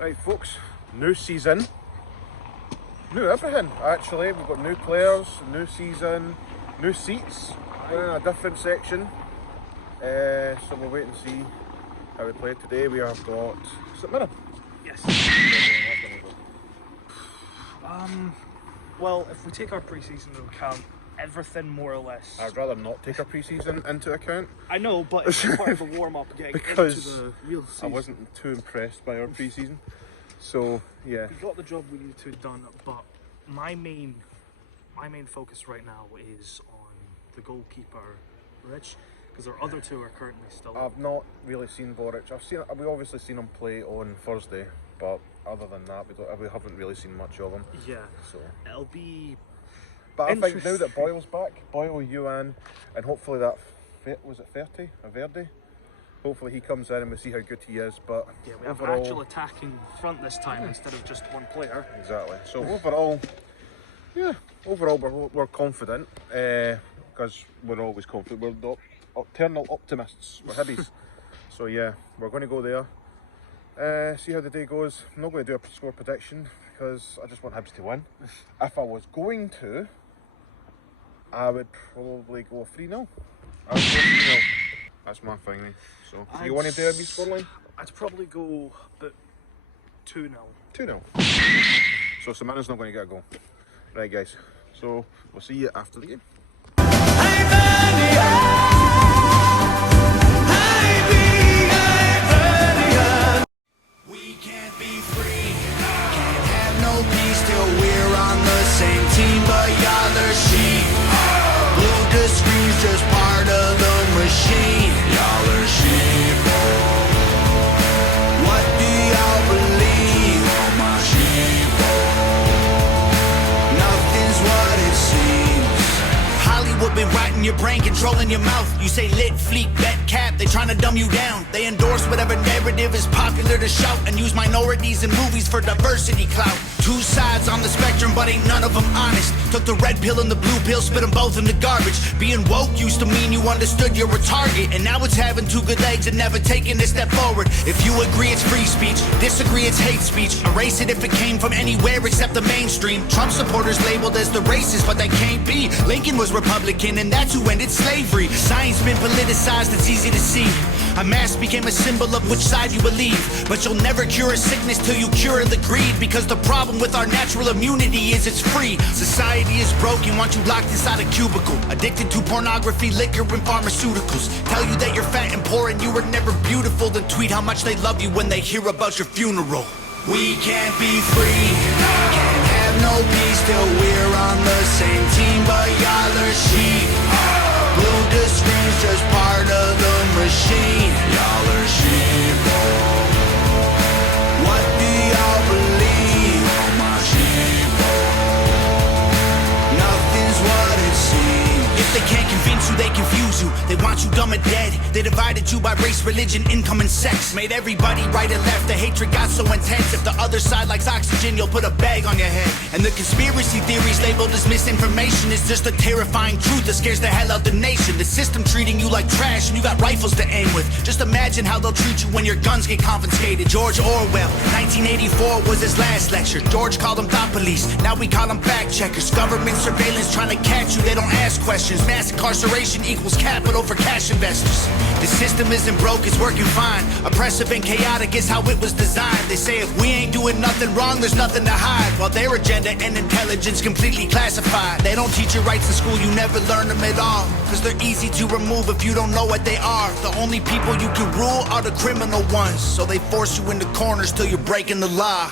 Right folks, new season, new everything actually. We've got new players, new season, new seats, we're in a different section. So we'll wait and see how we play today. We have got, is it Mirren? Yes. Well, if we take our pre-season into account, everything more or less. I'd rather not take our pre-season into account. I know, but it's part of the warm-up getting because into the real season. I wasn't too impressed by our pre-season. So yeah. We got the job we needed to done, but my main focus right now is on the goalkeeper, Rich, because our other two are currently still. I've not really seen Boric. We've obviously seen him play on Thursday, but other than that, we haven't really seen much of him. Yeah. So it'll be. But I think now that Boyle's back, Boyle, Yuan, and hopefully that was it 30, Verdi. Hopefully he comes in and we see how good he is. But yeah, we have overall, an actual attacking front this time instead of just one player. Exactly. So overall, yeah, we're confident because we're always confident. We're the eternal optimists. We're Hibs. So yeah, we're going to go there. See how the day goes. I'm not going to do a score prediction because I just want Hibs to win. If I was going to, I would probably go 3-0. I would go 3-0. That's my thing. So, do you want to do a scoreline? I'd probably go but 2-0. 2-0. So Samantha's not going to get a goal. Right guys, so we'll see you after the game. We can't be free, can't have no peace till we're on the same team, but y'all are sheep. Blue the screen's just part of the machine. Y'all are sheep. What do y'all believe? Oh my sheep. Nothing's what it seems. Hollywood been writing your brain, controlling your mouth. You say lit, fleet, bet, cap, they trying to dumb you down. They endorse whatever narrative is popular to shout and use minorities in movies for diversity clout. Two sides on the spectrum, but ain't none of them honest. Took the red pill and the blue pill, spit them both in the garbage. Being woke used to mean you understood you're a target, and now it's having two good legs and never taking a step forward. If you agree it's free speech, disagree it's hate speech. Erase it if it came from anywhere except the mainstream. Trump supporters labeled as the racist, but they can't be. Lincoln was Republican and that's who ended slavery. Science been politicized, it's easy to see. A mask became a symbol of which side you believe. But you'll never cure a sickness till you cure the greed, because the problem with our natural immunity is it's free. Society is broken, want you locked inside a cubicle, addicted to pornography, liquor, and pharmaceuticals. Tell you that you're fat and poor and you were never beautiful, then tweet how much they love you when they hear about your funeral. We can't be free, can't have no peace till we're on the same team, but y'all are sheep. Blue the screen's just part of the machine. Y'all are sheep. What do y'all believe? Oh my sheep. Nothing's what it seems. If they can't convince you, they confuse you. They want you dumb and dead. They divided you by race, religion, income, and sex. Made everybody right and left. The hatred got so intense. If the other side likes oxygen, you'll put a bag on your head. And the conspiracy theories labeled as misinformation is just a terrifying truth that scares the hell out the nation. The system treating you like trash and you got rifles to aim with. Just imagine how they'll treat you when your guns get confiscated. George Orwell, 1984 was his last lecture. George called them thought police, now we call them fact checkers. Government surveillance trying to catch you, they don't ask questions. Mass incarceration equals capital for cash investors. The system isn't broke, it's working fine. Oppressive and chaotic is how it was designed. They say if we ain't doing nothing wrong, there's nothing to hide. While their agenda and intelligence completely classified. They don't teach you rights in school, you never learn them at all. Cause they're easy to remove if you don't know what they are. The only people you can rule are the criminal ones. So they force you into corners till you're breaking the law.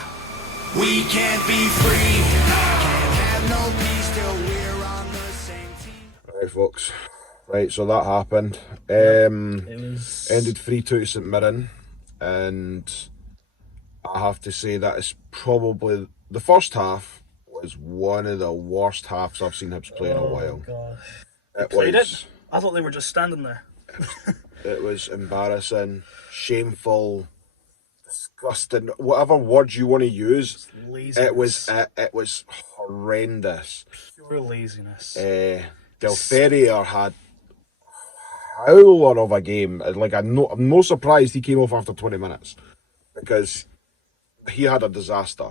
We can't be free, can't have no peace till we're on the same team. Right folks, right, so that happened. It was Ended 3-2 to St Mirren, and I have to say that is probably, the first half was one of the worst halves I've seen Hibs play in a while. Gosh. It Played was, it? I thought they were just standing there. it was embarrassing, shameful, disgusting, whatever words you want to use. Laziness. It was horrendous. Pure laziness. Del Ferrier had howler of a game. Like I'm no surprised he came off after 20 minutes, because he had a disaster.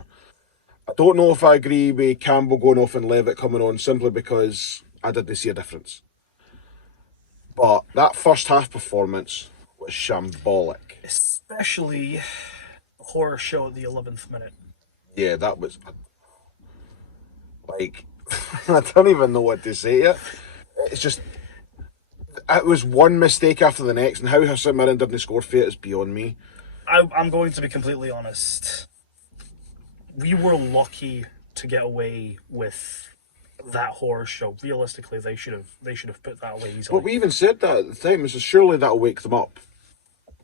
I don't know if I agree with Campbell going off and Levitt coming on simply because I didn't see a difference. But that first half performance was shambolic. Especially the horror show at the 11th minute. Yeah, that was... Like, I don't even know what to say yet. It's just... It was one mistake after the next, and how St Mirren didn't score for it is beyond me. I'm going to be completely honest. We were lucky to get away with that horror show. Realistically, they should have put that away easily. But we even said that at the time. We said, surely that'll wake them up.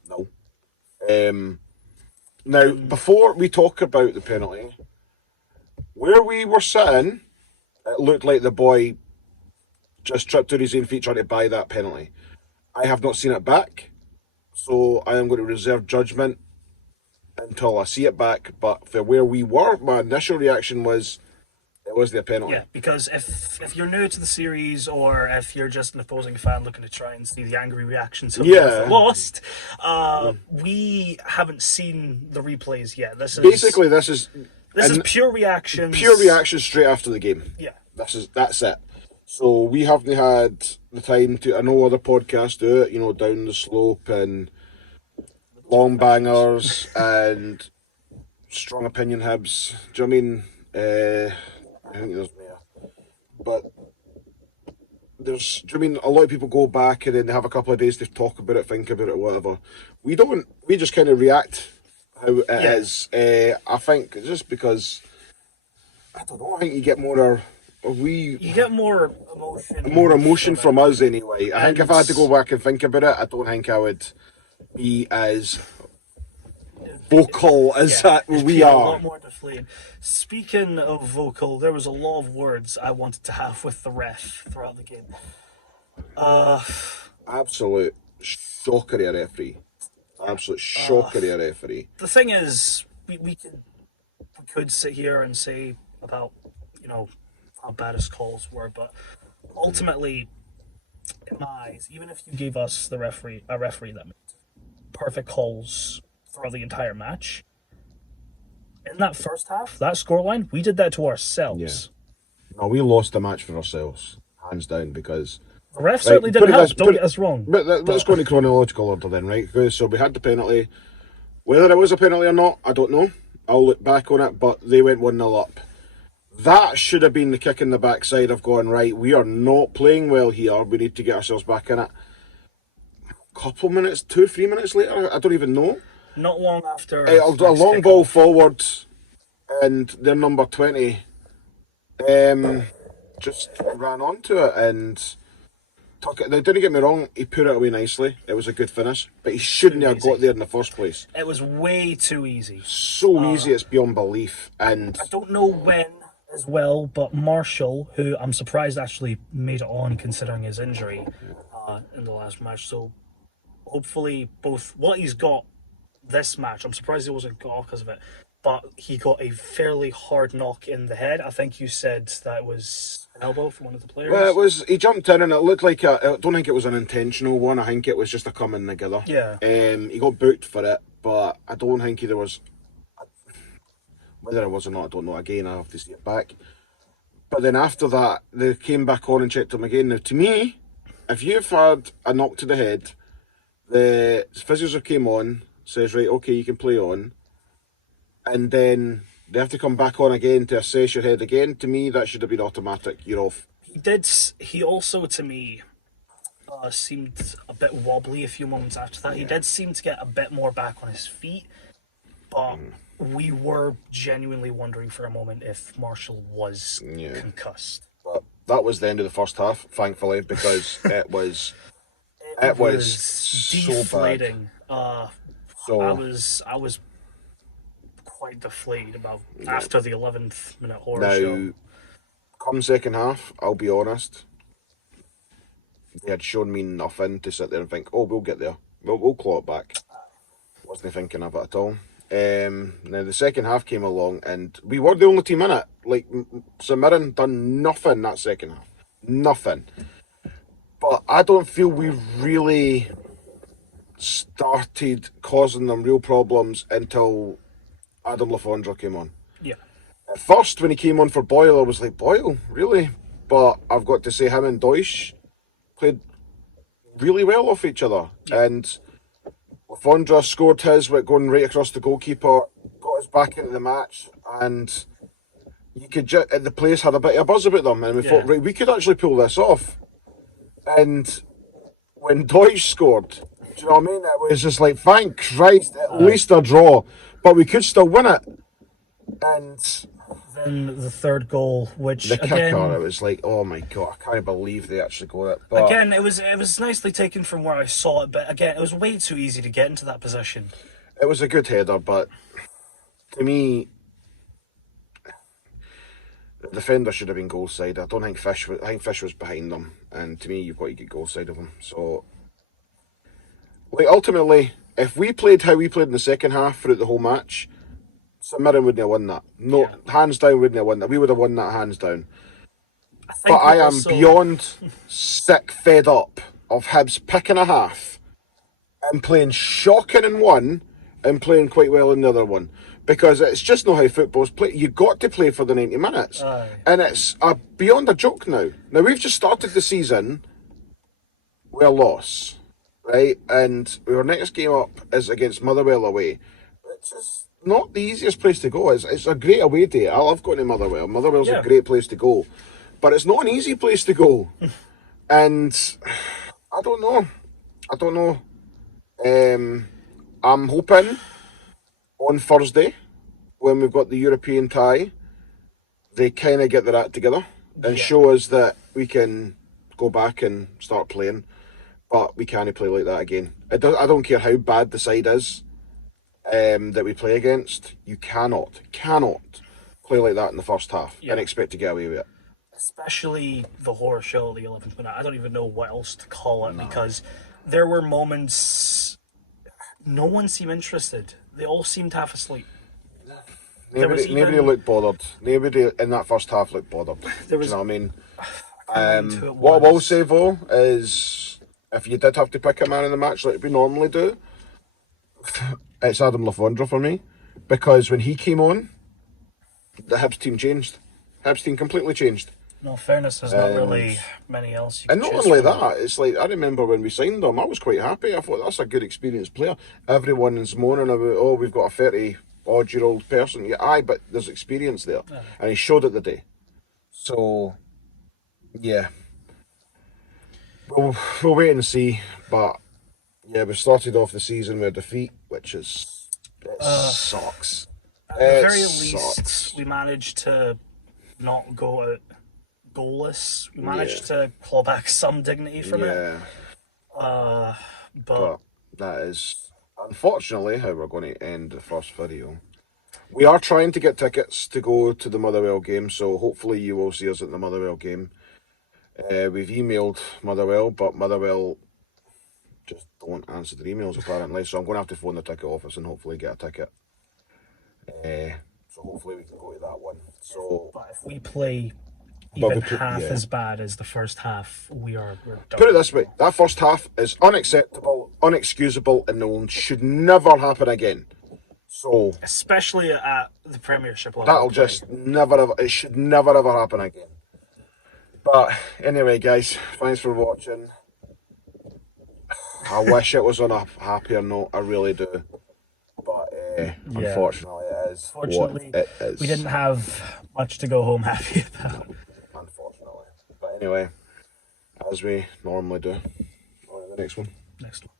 No. Now, before we talk about the penalty, where we were sitting, it looked like the boy just tripped to his own feet trying to buy that penalty. I have not seen it back, so I am going to reserve judgment until I see it back. But for where we were, my initial reaction was it was their penalty. Yeah, because if you're new to the series, or if you're just an opposing fan looking to try and see the angry reactions of the lost, we haven't seen the replays yet. This is pure reactions. Pure reactions straight after the game. Yeah, that's it. So we haven't had the time to. I know other podcasts do it. Down the slope and long bangers and strong opinion Hibs. Do you know what I mean? I think there's more. But there's, do you mean a lot of people go back and then they have a couple of days to talk about it, think about it, whatever. We don't. We just kind of react how it is. I think just because, I don't know, I think you get more... You get more emotion. More emotion from us anyway. I think if I had to go back and think about it, I don't think I would be as vocal as we are. A lot more deflated. Speaking of vocal, there was a lot of words I wanted to have with the ref throughout the game. Absolute shocker of a referee. Absolute shocker of a referee. The thing is, we could sit here and say about, how bad his calls were, but ultimately, in my eyes, even if you gave us a referee that made perfect calls throughout the entire match, in that first half, that scoreline, we did that to ourselves. Yeah. No, we lost the match for ourselves, hands down, because the ref certainly didn't help. Don't get us wrong. But let's go in chronological order then, right? So we had the penalty. Whether it was a penalty or not, I don't know. I'll look back on it, but they went 1-0 up. That should have been the kick in the backside of going, right, we are not playing well here. We need to get ourselves back in it. A couple minutes, 2-3 minutes later, I don't even know. Not long after. A long ball forward, and their number 20 just ran onto it and took it. Now, didn't get me wrong, he put it away nicely. It was a good finish, but he shouldn't have got there in the first place. It was way too easy. So easy, it's beyond belief. And I don't know when as well, but Marshall, who I'm surprised actually made it on considering his injury in the last match, so hopefully both what he's got this match, I'm surprised he wasn't got off because of it, but he got a fairly hard knock in the head. I think you said that it was an elbow from one of the players. Well, he jumped in and it looked like I don't think it was an intentional one. I think it was just a coming together. Yeah. He got booked for it, but I don't think there was... Whether it was or not, I don't know. Again, I have to see it back. But then after that, they came back on and checked him again. Now, to me, if you've had a knock to the head, the physio came on, says, right, okay, you can play on, and then they have to come back on again to assess your head again. To me, that should have been automatic. You're off. He also, to me, seemed a bit wobbly a few moments after that. Yeah. He did seem to get a bit more back on his feet, but... We were genuinely wondering for a moment if Marshall was concussed. But that was the end of the first half, thankfully, because it was deflating. So bad. I was quite deflated about after the 11th minute horror show. Come second half, I'll be honest, they had shown me nothing to sit there and think, oh, we'll get there. We'll claw it back. Wasn't thinking of it at all. Now the second half came along and we were the only team in it. Like, St Mirren done nothing that second half. Nothing. But I don't feel we really started causing them real problems until Adam Lafondra came on. Yeah. At first, when he came on for Boyle, I was like, Boyle? Really? But I've got to say, him and Deutsch played really well off each other. Yeah. And Lafondra scored his with going right across the goalkeeper, got us back into the match, and you could the place had a bit of a buzz about them, and we thought, right, we could actually pull this off. And when Deutsch scored, do you know what I mean? It was just like, thank Christ, at least a draw, but we could still win it. And then the third goal, which the again, kicker, it was like, oh my God, I can't believe they actually got it. But again, it was nicely taken from where I saw it, but again, it was way too easy to get into that position. it was a good header, but to me, the defender should have been goal side. I don't think Fish was. I think Fish was behind them, and to me, you've got to get goal side of him. So, like, ultimately, if we played how we played in the second half throughout the whole match, Mirren wouldn't have won that. No, hands down, wouldn't have won that. We would have won that hands down. But I am beyond sick, fed up of Hibs picking a half and playing shocking in one and playing quite well in the other one. Because it's just not how football's played. You've got to play for the 90 minutes. And it's beyond a joke now. Now, we've just started the season with a loss, right? And our next game up is against Motherwell away. It's just not the easiest place to go. It's a great away day. I love going to Motherwell. Motherwell's a great place to go. But it's not an easy place to go. And I don't know. I'm hoping on Thursday, when we've got the European tie, they kind of get their act together and show us that we can go back and start playing. But we can't play like that again. I don't care how bad the side is that we play against. You cannot play like that in the first half and expect to get away with it. Especially the horror show of the 11th minute. I don't even know what else to call it because there were moments no one seemed interested. They all seemed half asleep. Nobody looked bothered. Nobody in that first half looked bothered. There was, do you know what I mean? What I will say though is, if you did have to pick a man in the match like we normally do, it's Adam Lafondra for me, because when he came on, the Hibs team changed. Hibs team completely changed. No, fairness, there's not really many else you can and not only that, it's like, I remember when we signed him, I was quite happy. I thought, that's a good experienced player. Everyone's moaning about, oh, we've got a 30-odd-year-old person. Yeah, aye, but there's experience there. And he showed it the day. So, yeah. We'll wait and see. But, yeah, we started off the season with a defeat, which is... It sucks. At the very least, we managed to not go out goalless. We managed to claw back some dignity from it. But that is unfortunately how we're going to end the first video. We are trying to get tickets to go to the Motherwell game, so hopefully you will see us at the Motherwell game. We've emailed Motherwell, but Motherwell just don't answer their emails apparently, so I'm going to have to phone the ticket office and hopefully get a ticket. So hopefully we can go to that one. So, but if we play even half as bad as the first half, we're done. Put it this way, that first half is unacceptable, unexcusable, and should never happen again. So, especially at the Premiership level. That'll just never ever, it should never ever happen again. But anyway, guys, thanks for watching. I wish it was on a happier note, I really do. But unfortunately it is. Fortunately, what it is. We didn't have much to go home happy about. Unfortunately. But anyway, as we normally do. On to the next one. Next one.